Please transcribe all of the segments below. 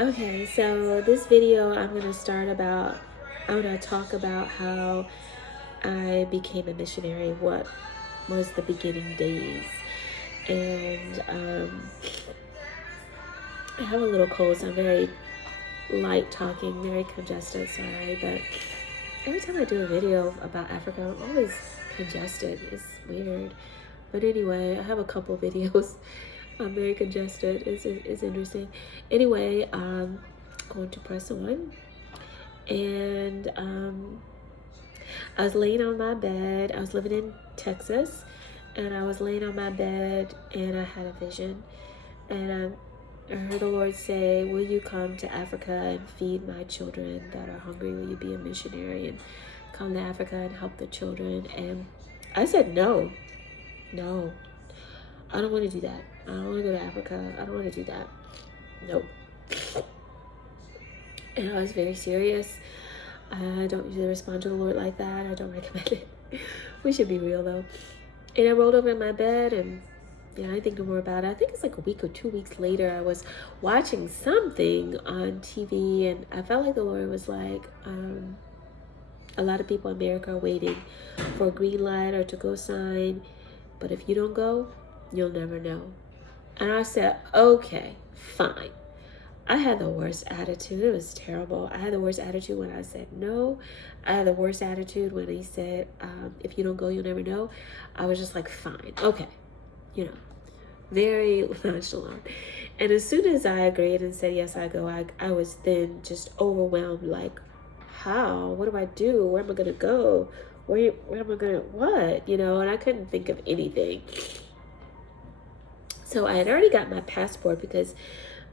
Okay, so this video I'm going to I'm going to talk about how I became a missionary, what was the beginning days. And I have a little cold, so I'm very light talking, very congested, sorry. But every time I do a video about Africa, I'm always congested. It's weird. But anyway, I have a couple videos. I'm very congested. It's interesting. Anyway, going to press on. And I was laying on my bed. I was living in Texas, and I was laying on my bed, and I had a vision, and I heard the Lord say, "Will you come to Africa and feed my children that are hungry? Will you be a missionary and come to Africa and help the children?" And I said, "No, no, I don't want to do that. I don't want to go to Africa. I don't want to do that. Nope." And I was very serious. I don't usually respond to the Lord like that. I don't recommend it. We should be real though. And I rolled over in my bed, and I didn't think no more about it. I think it's like a week or 2 weeks later, I was watching something on TV, and I felt like the Lord was like, a lot of people in America are waiting for a green light or to go sign, but if you don't go, you'll never know. And I said, okay, fine. I had the worst attitude. It was terrible. I had the worst attitude when I said no. I had the worst attitude when he said, if you don't go, you'll never know. I was just like, fine, okay, very nonchalant. And as soon as I agreed and said, yes, I go, I was then just overwhelmed, like, how? What do I do? Where am I going to go? Where am I going to, what? And I couldn't think of anything. So I had already got my passport because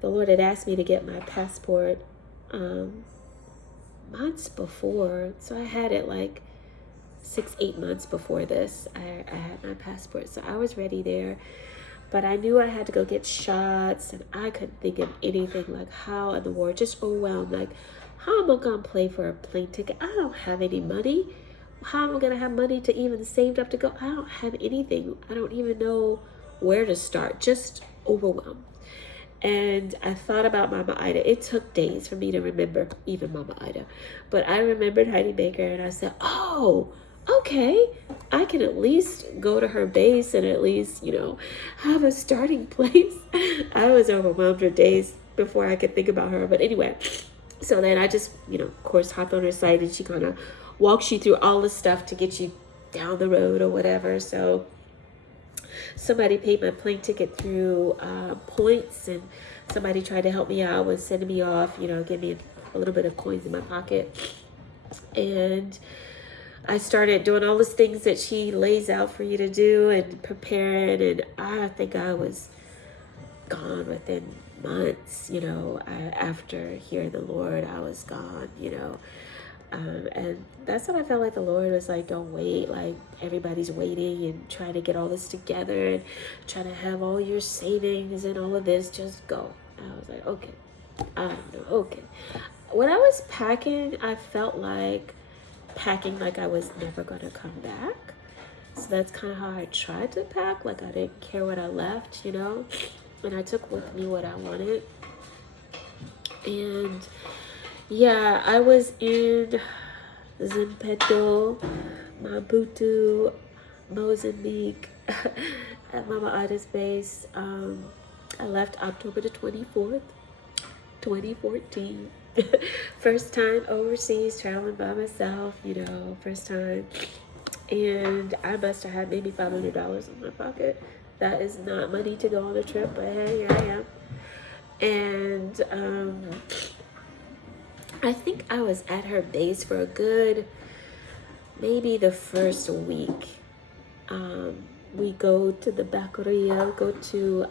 the Lord had asked me to get my passport months before. So I had it like 6-8 months before this. I had my passport. So I was ready there. But I knew I had to go get shots, and I couldn't think of anything, like how in the world, just overwhelmed, like how am I going to pay for a plane ticket? I don't have any money. How am I going to have money to even saved up to go? I don't have anything. I don't even know where to start. Just overwhelmed. And I thought about Mama Ida. It took days for me to remember even Mama Ida. But I remembered Heidi Baker, and I said, oh, okay, I can at least go to her base and at least, have a starting place. I was overwhelmed for days before I could think about her. But anyway, so then I just, of course, hopped on her site, and she kind of walks you through all the stuff to get you down the road or whatever. So somebody paid my plane ticket through points, and somebody tried to help me out with sending me off, give me a little bit of coins in my pocket. And I started doing all those things that she lays out for you to do and preparing, and I think I was gone within months. After hearing the Lord, I was gone. And that's what I felt like the Lord was like, don't wait, like everybody's waiting and trying to get all this together and trying to have all your savings and all of this, just go. And I was like, okay, I know, okay. When I was packing, I felt like packing like I was never gonna come back. So that's kind of how I tried to pack, like I didn't care what I left, and I took with me what I wanted. And yeah, I was in Zimpeto, Maputo, Mozambique, at Mama Ida's base. I left October the 24th, 2014. First time overseas, traveling by myself, first time. And I must have had maybe $500 in my pocket. That is not money to go on a trip, but hey, here I am. And I think I was at her base for a good, maybe the first week. We go to the Bakuria, go to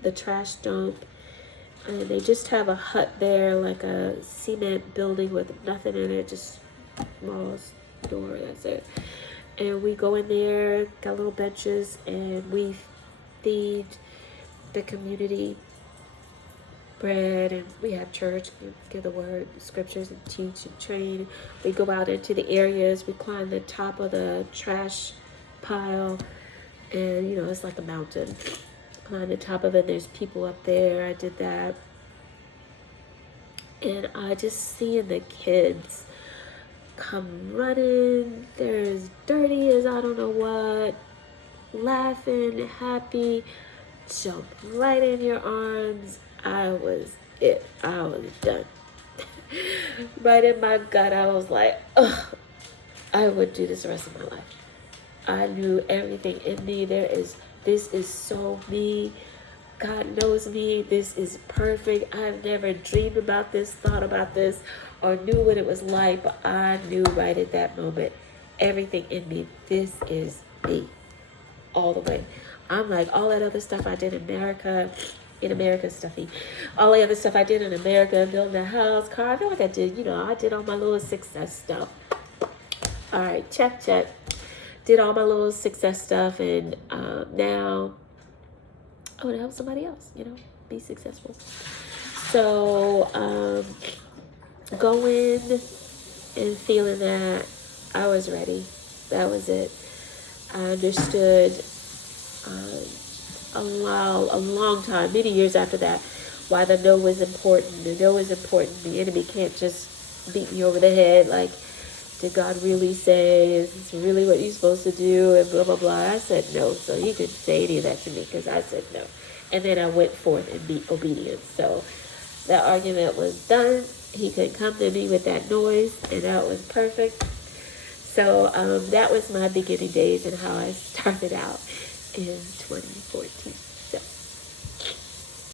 the trash dump, and they just have a hut there, like a cement building with nothing in it, just walls, door, that's it. And we go in there, got little benches, and we feed the community bread, and we have church, give the word, the scriptures, and teach and train. We go out into the areas, we climb the top of the trash pile, and it's like a mountain. Climb the top of it, there's people up there. I did that. And I just seeing the kids come running, they're as dirty as I don't know what, laughing, happy, jump right in your arms. I was done. Right in my gut, I was like, ugh, I would do this the rest of my life. I knew everything in me. This is so me. God knows me. This is perfect. I've never dreamed about this, thought about this, or knew what it was like, but I knew right at that moment, everything in me, this is me. All the way. I'm like, all that other stuff I did in America stuffy. All the other stuff I did in America, building a house, car, I feel like I did, I did all my little success stuff. All right, check. Did all my little success stuff, and now I want to help somebody else, be successful. So going and feeling that I was ready. That was it. I understood a long time, many years after that, why the no was important. The no is important. The enemy can't just beat me over the head like, did God really say, is this really what you're supposed to do, and blah, blah, blah. I said no, so he couldn't say any of that to me because I said no. And then I went forth and be obedient. So that argument was done. He couldn't come to me with that noise, and that was perfect. So that was my beginning days and how I started out in 2014.